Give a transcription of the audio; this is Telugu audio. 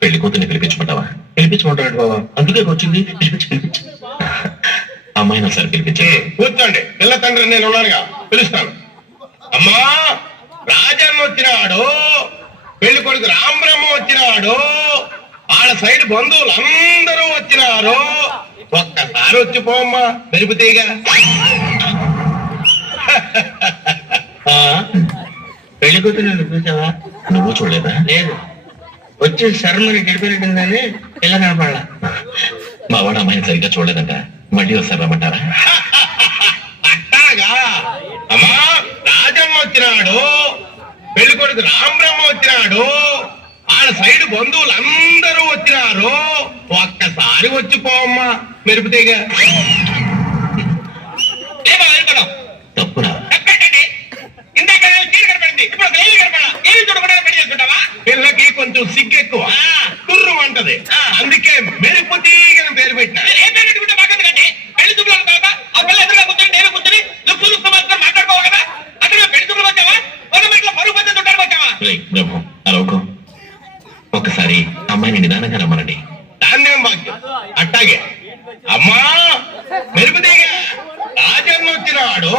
పెళ్లి కూతుర్ని పిలిపించమంటావా? పిలిపించమంటాడు బాబా, అందుకే వచ్చింది. పిలిపించు. అమ్మాయిని ఒకసారి పిలిపించే. కూర్చోండి, పిల్ల తండ్రి నేను ఉన్నానుగా, పిలుస్తాను. అమ్మా, రాజన్న వచ్చినాడు, పెళ్లి కొడుకు రామబ్రహ్మ వచ్చినాడు, వాళ్ళ సైడ్ బంధువులు అందరూ వచ్చినారు. ఒక్కసారి వచ్చి పోమ్మా మెరుపుతీగా. పెళ్లి కూతురు చూసావా? నువ్వు చూడలేదా? లేదు, వచ్చి శర్మని గడిపినట్టుందని పిల్ల కనపడలా. మా వాడు అమ్మాయిని సరిగ్గా చూడలేదంట, మళ్ళీ ఒకసారి రమ్మంటారా? అట్టాగా. అమ్మా, రాజన్న వచ్చినాడు, పెళ్లి కొడుకు రామబ్రహ్మ వచ్చినాడు, వాళ్ళ సైడ్ బంధువులు అందరూ వచ్చినారు. ఒక్కసారి వచ్చి పోమ్మా మెరుపుతీగా. తప్పురా. పిల్లకి కొంచెం సిగ్గెక్కువ, తుర్రు అంటది, అందుకే మెరుపు తీగని పేరు పెట్టా. ఒక్కసారి అమ్మాయిని నిదానంగా రమ్మనండి. దాన్నేం భాగ్యం. అట్టాగే. అమ్మా మెరుపు తీగ, రాజన్న వచ్చినాడు,